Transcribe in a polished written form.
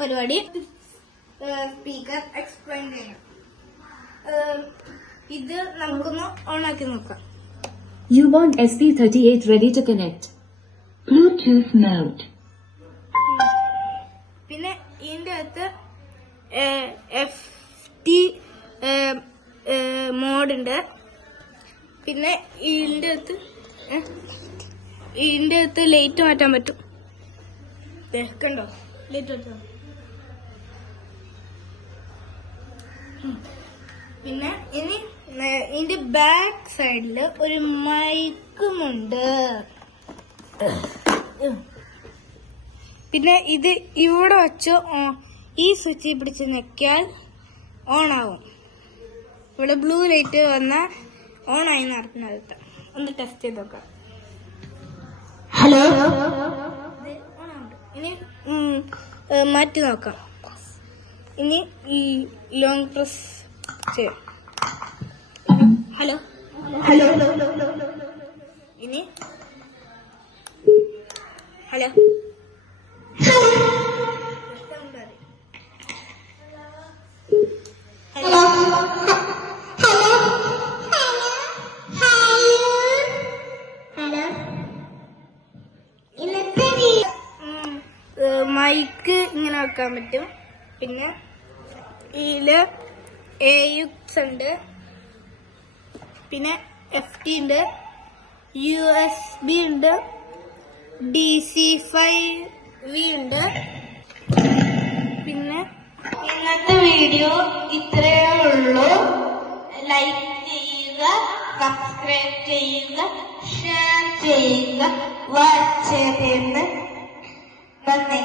പരിപാടി. Speaker explain ചെയ്യണം. ഇത് നമുക്കൊന്ന് ഓണാക്കി നോക്കാം. Ubon SP38 ready to connect. Bluetooth mode. പിന്നെ ഇതിന്റെ അകത്ത് FT മോഡുണ്ട്. പിന്നെ ഇതിന്റെ അകത്ത് ലൈറ്റ് മാറ്റാൻ പറ്റും. കണ്ടോ, ലൈറ്റ് മാറ്റാം. പിന്നെ ഇനി ഇതിന്റെ ബാക്ക് സൈഡില് ഒരു മൈക്കുമുണ്ട്. പിന്നെ ഇത് ഇവിടെ വെച്ച് ഈ സ്വിച്ച് പിടിച്ച് ഞെക്കിയാൽ ഓൺ ആവും. ഇവിടെ ബ്ലൂ ലൈറ്റ് വന്നാൽ ഓൺ ആയി നടക്കുന്നത്. ഒന്ന് ടെസ്റ്റ് ചെയ്ത് നോക്കാം. ഹലോ, ഇനി മാറ്റി നോക്കാം. ഇനി ഈ ലോങ് പ്രസ് ചെയ്യാം. ഹലോ ഹലോ, ഇനി ഹലോ മൈക്ക് ഇങ്ങനെ വെക്കാൻ പറ്റും. പിന്നെ ഇതില് AUX ഉണ്ട്, പിന്നെ FT ഉണ്ട്, USB ഉണ്ട്, DC5V ഉണ്ട്. പിന്നെ ഇന്നത്തെ വീഡിയോ ഇത്രയേ ഉള്ളൂ. ലൈക്ക് ചെയ്യുക, സബ്സ്ക്രൈബ് ചെയ്യുക, ഷെയർ ചെയ്യുക, വാച്ച് ചെയ്തതിന് നന്ദി.